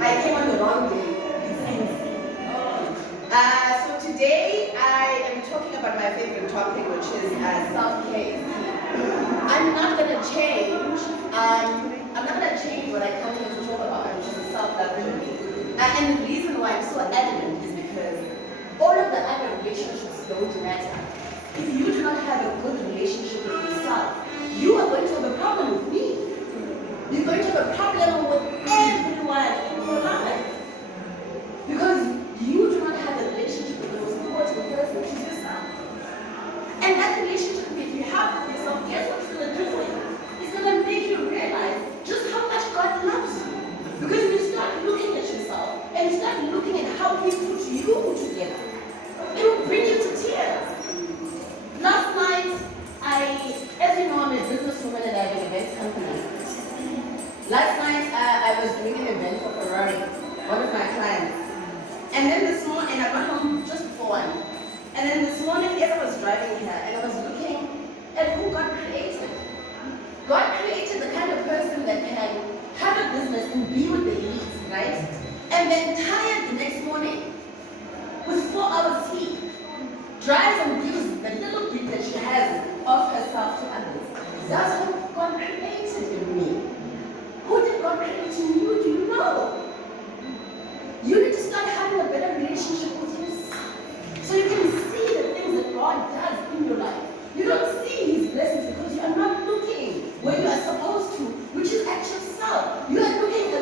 I came on the wrong day, it seems. So today I am talking about my favorite topic, which is self-care. I'm not gonna change. I'm not gonna change what I come here to talk about, which is self-love journey. And the reason why I'm so adamant is because all of the other relationships don't matter. If you do not have a good relationship with yourself, you are going to have a problem with me. You're going to have a problem with everyone in your life. Because you do not have a relationship with the most important person, which is yourself. And that relationship that you have with yourself, guess what it's going to do for you? It's going to make you realize just how much God loves you. Because when you start looking at yourself, and you start looking at how He put you together, it will bring you to tears. Last night, as you know, I'm a businesswoman and I have an events company. Last night, I was doing an event for Ferrari, one of my clients. And then this morning, I got home just before 1. And then this morning, as I was driving here, and I was looking at who God created. God created the kind of person that can have a business and be with the elite, right? And then tired the next morning with 4 hours sleep, drives and gives the little bit that she has of herself to others. That's what God created in me. Who did God create in you? Do you know? You need to start having a better relationship with yourself so you can see the things that God does in your life. You don't see His blessings because you are not looking where you are supposed to, which is at yourself. You are looking at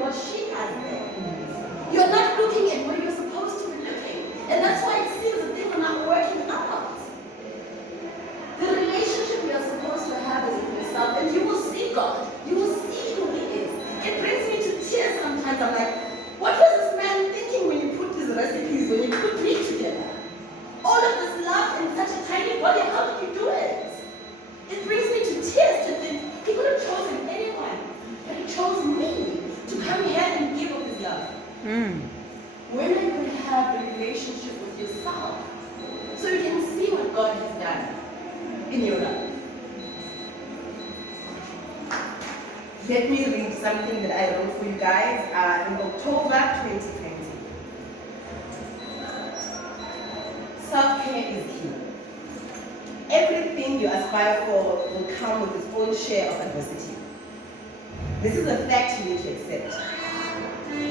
what she has there. You are not looking at where you're supposed to be looking. And that's why it seems that things are not working out. The relationship you are supposed to have is with yourself, and you will see God. You will see who He is. It brings me to tears sometimes. I'm like, what was this man thinking when you put these recipes, when you put me together? All of this love in such a tiny body, how did you do it? It brings me to tears to think He could have chosen anyone, but He chose me to come here and give of His love. When are you going to have a relationship with yourself so you can see what God has done in your life? Let me read something that I wrote for you guys in October 2020. Self-care is key. Everything you aspire for will come with its own share of adversity. This is a fact you need to accept.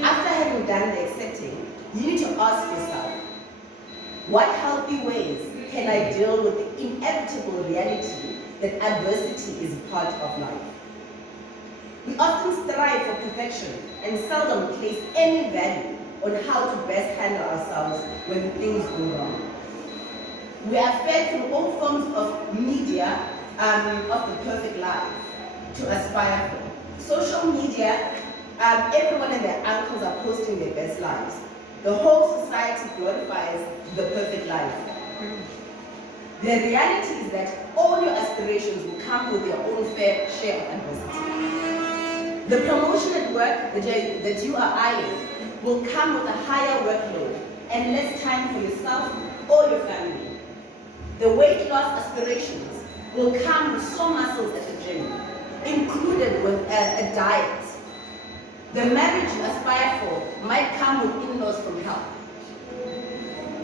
After having done the accepting, you need to ask yourself, what healthy ways can I deal with the inevitable reality that adversity is part of life? We often strive for perfection and seldom place any value on how to best handle ourselves when things go wrong. We are fed through all forms of media of the perfect life to aspire for. Social media, everyone and their uncles are posting their best lives. The whole society glorifies the perfect life. The reality is that all your aspirations will come with their own fair share of adversity. The promotion at work that you are eyeing will come with a higher workload and less time for yourself or your family. The weight loss aspirations will come with sore muscles at the gym, included with a diet. The marriage you aspire for might come with in-laws from help.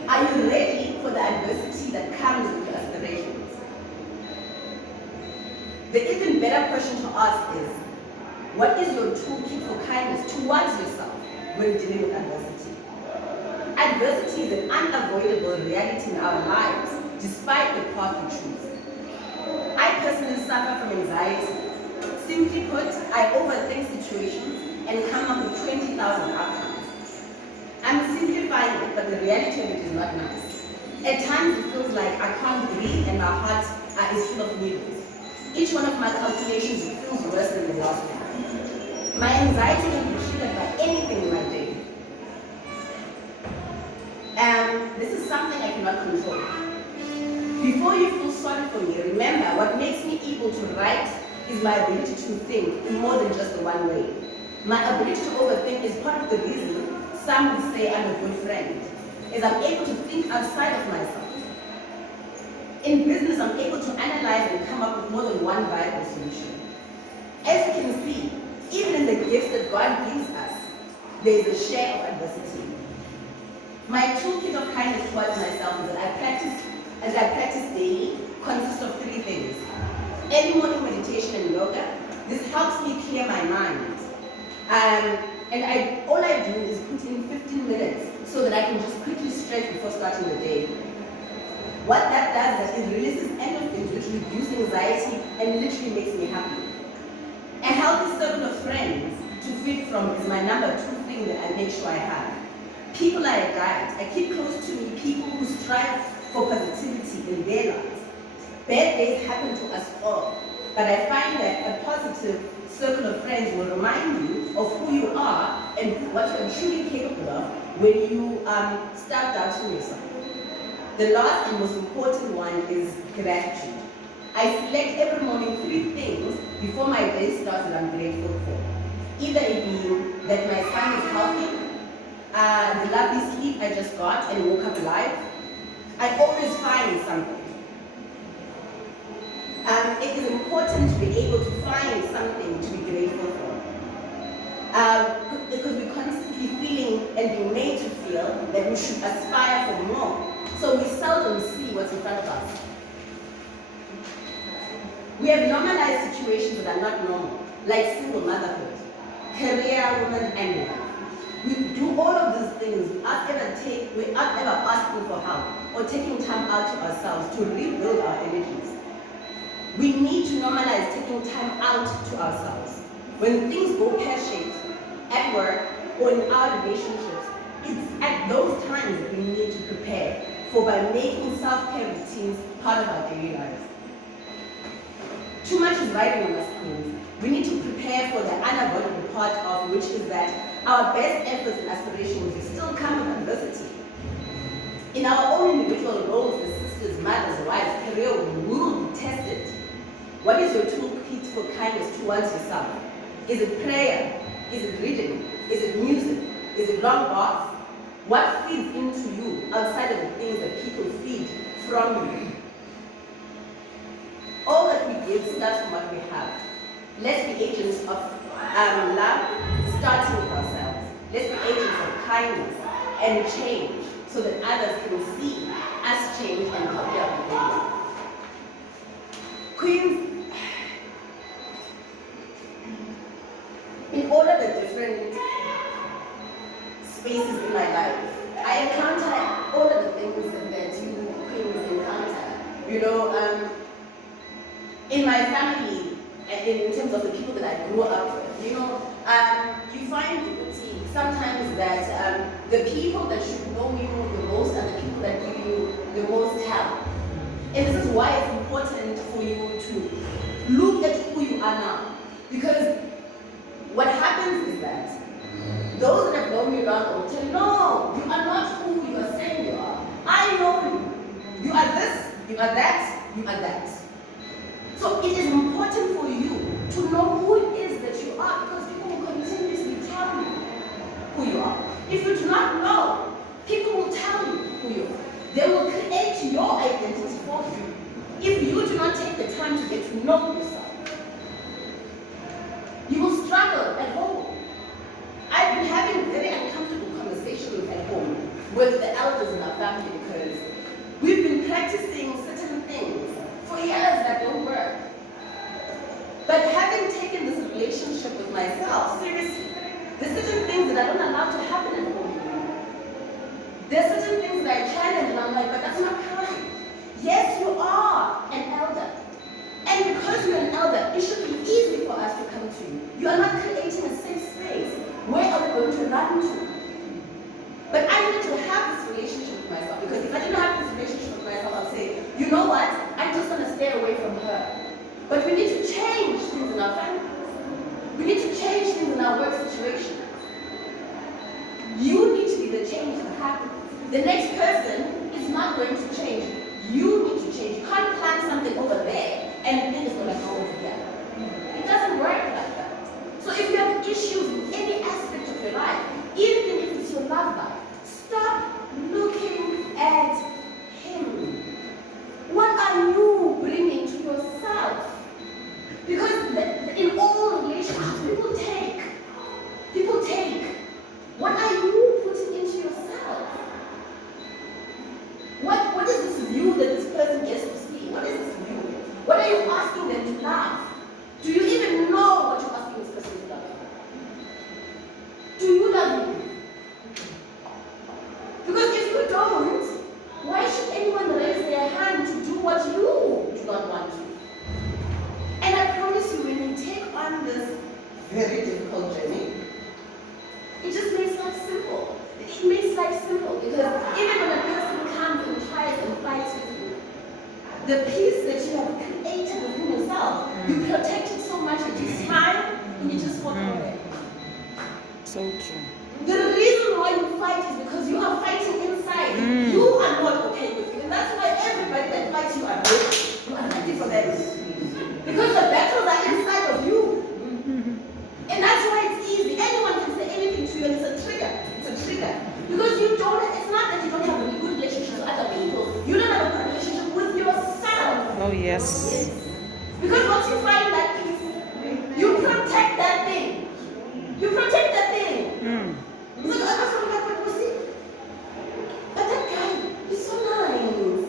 Are you ready for the adversity that comes with your aspirations? The even better question to ask is, what is your toolkit for kindness towards yourself when dealing with adversity? Adversity is an unavoidable reality in our lives, despite the path we choose. I personally suffer from anxiety. Simply put, I overthink situations and come up with 20,000 outcomes. I'm simplifying it, but the reality of it is not nice. At times it feels like I can't breathe and my heart is full of needles. Each one of my calculations feels worse than the last one. My anxiety can be triggered by anything in my day. This is something I cannot control. Before you feel sorry for me, remember what makes me able to write is my ability to think in more than just one way. My ability to overthink is part of the reason some would say I'm a good friend, as I'm able to think outside of myself. In business, I'm able to analyze and come up with more than one viable solution. As you can see, even in the gifts that God gives us, there's a share of adversity. My toolkit of kindness towards myself is that I practice daily, consists of 3 things. Early morning meditation and yoga. This helps me clear my mind. And all I do is put in 15 minutes so that I can just quickly stretch before starting the day. What that does is it releases endorphins, which reduce anxiety and literally makes me happy. A healthy circle of friends to feed from is my number 2 thing that I make sure I have. People I guide. I keep close to me people who strive for positivity in their lives. Bad days happen to us all, but I find that a positive circle of friends will remind you of who you are and what you are truly capable of when you start doubting yourself. The last and most important one is gratitude. I select every morning 3 things before my day starts that I'm grateful for. Either it being that my son is healthy, the lovely sleep I just got and woke up alive. I always find something. It is important to be able to find something to be grateful for. Because we're constantly feeling and being made to feel that we should aspire for more. So we seldom see what's in front of us. We have normalized situations that are not normal, like single motherhood, career, woman, and life. We do all of these things without ever asking for help or taking time out to ourselves to rebuild our energies. We need to normalize taking time out to ourselves. When things go pear-shaped at work or in our relationships, it's at those times that we need to prepare for by making self-care routines part of our daily lives. Too much is riding on us queens. We need to prepare for the unavoidable part of which is that our best efforts and aspirations will still come with adversity. In our own individual roles as sisters, mothers, wives, career will be tested. What is your toolkit for kindness towards yourself? Is it prayer? Is it reading? Is it music? Is it long walks? What feeds into you outside of the things that people feed from you? All that we give starts from what we have. Let's be agents of love, starting with ourselves. Let's be agents of kindness and change so that others can see us change and copy our behavior. Queens, in all of the different spaces in my life, I encounter all of the things that you queens encounter. In my family, in terms of the people that I grew up with, you find sometimes that the people that should know you the most are the people that give you the most help. And this is why it's important for you to look at who you are now. Because what happens is that those that have known you long will tell you, no, you are not who you are saying you are. I know you. You are this, you are that, you are that. So it is important for you to know who it is that you are, because people will continuously tell you who you are. If you do not know, people will tell you who you are. They will create your identity for you if you do not take the time to get to know yourself. You will struggle at home. I've been having very uncomfortable conversations at home with the elders in our family because we've been practicing certain things for years that don't work. But having taken this relationship with myself seriously, there's certain things that I don't allow to happen at home. There's certain things that I challenge and I'm like, but that's not kind. Yes, you are an elder. And because you're an elder, it should be easy for us to come to you. You are not creating a safe space. Where are we going to run to? But I need to have this relationship with myself, because if I didn't have this relationship with myself, I'll say, you know what? I'm just going to stay away from her. But we need to change things in our family. We need to change things in our work situation. You need to be the change that happens. The next person is not going to change. You need to change. You can't plant something over there and think it's going to go over here. It doesn't work like that. So if you have issues in any aspect of your life, even if it's your love life, stop looking at him. What are you bringing to yourself? Because in all relationships, people take. very difficult journey. It just makes life simple. It makes life simple because even when a person comes and tries and fights with you, the peace that you have created within yourself, you protect it so much that you smile and you just walk away. So true. The reason why you fight is because you are fighting inside. You are not okay with you. And that's why everybody that fights you are broken. You are ready for that. Because the battles are inside of you. And that's why it's easy. Anyone can say anything to you and it's a trigger. It's a trigger. Because you don't, it's not that you don't have a good relationship with other people. You don't have a good relationship with yourself. Oh, yes. Because once you find that peace, you protect that thing. You protect that thing. It's like, I don't like what we see. But that guy, he's so nice.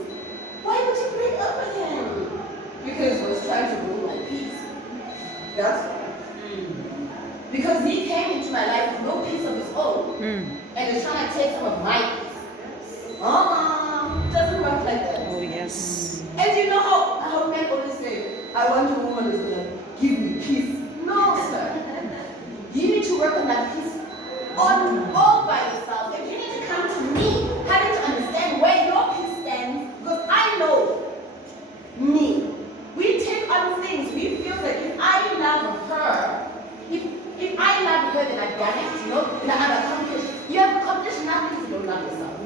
Why would you break up with him? Because he was trying to ruin my peace. That's why. Because he came into my life with no peace of his own. And is trying to take some of my peace. It doesn't work like that. Oh, yes. And you know how men always say, I want a woman who's going to give me peace. No, sir. You need to work on that peace all by yourself. And you need to come to me, having to understand where your peace stands, because I know me. We take on things. We feel that if I love her, if I love her, then I've done it, then I've accomplished. You have accomplished nothing if you don't love yourself.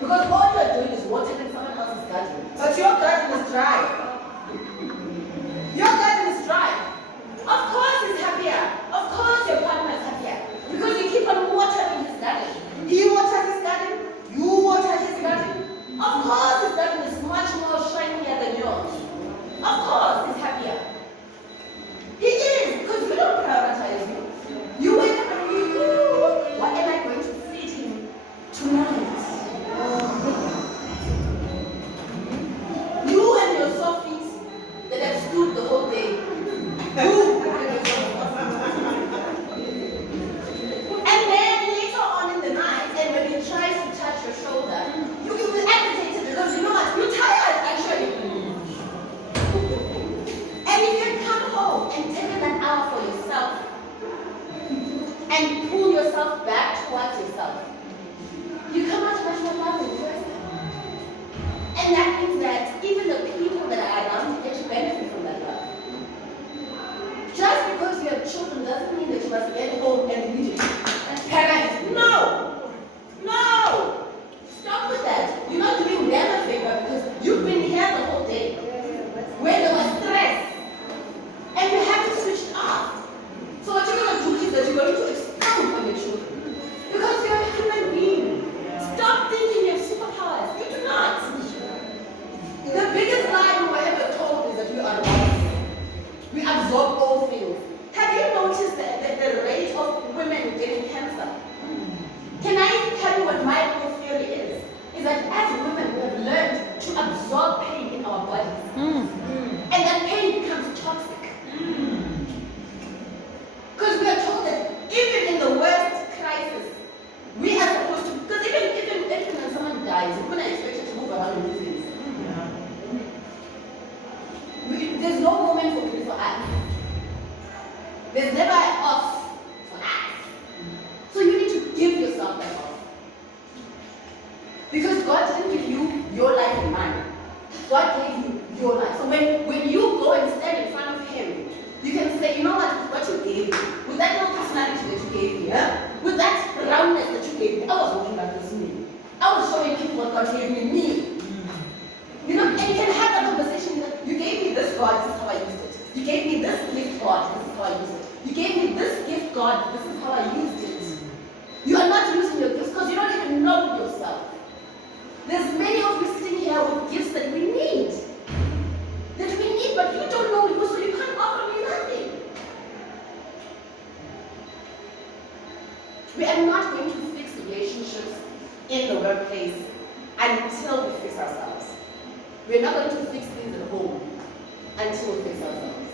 Because all you're doing is watering someone else's garden. But your garden is dry. Your garden is dry. Of course he's happier. Of course your partner is happier. Because you keep on watering his garden. He waters his garden. You water his garden. Of course his garden is much more shinier than yours. Of course he's happier. He is, because you don't prioritize you. You wake up and you, what am I going to feed him tonight? You and your softies that have stood the whole day. And then later on in the night, and when he tries to touch your shoulder, you will be agitated because you know what? You're tired actually. And if you come home and take an hour for yourself and pull yourself back towards yourself, you come out much more loving person. And that means that even the people that are around you get to benefit from that love. Just because you have children doesn't mean that you must get home and immediately parent. No! No! Stop with that. You're not doing them a favor because you've been here the whole day. Where there was stress. And you haven't switched off. So what you're going to do is that you're going to expound on your children. Because you're a human being. Stop thinking you have superpowers. You do not. The biggest lie we were ever told is that we are wrong. We absorb all things. Have you noticed that the rate of women getting cancer? Can I tell you what my own theory is? Is that as women we have learned to absorb pain in our bodies. And that pain becomes toxic. Because we are told that even in the worst crisis, we are supposed to, because even when someone dies, we're not expected to move around and do things. There's no moment for us. There's never an off for us. So you need to give yourself that off. Because God didn't give you your life in mind. God gave you your life. So when you go and stand in front of Him, you can say, you know what you gave me, with that little personality that you gave me, with that roundness that you gave me, I was walking like this me. I was showing people what God gave me. You know, and you can have that conversation that you gave me this, God, this is how I used it. You gave me this gift, God, this is how I used it. You gave me this gift, God, this is how I used it. You are not using your gifts because you don't even know yourself. There's many of you sitting here with gifts that we need. But you don't know you, so you can't offer me nothing. We are not going to fix relationships in the workplace until we fix ourselves. We're not going to fix things at home until we fix ourselves.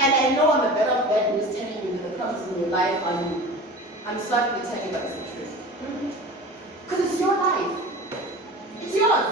And I know I'm a bit of bad news telling you that the problems in your life are you. I'm sorry to tell you, but it's the truth. Because it's your life. It's yours.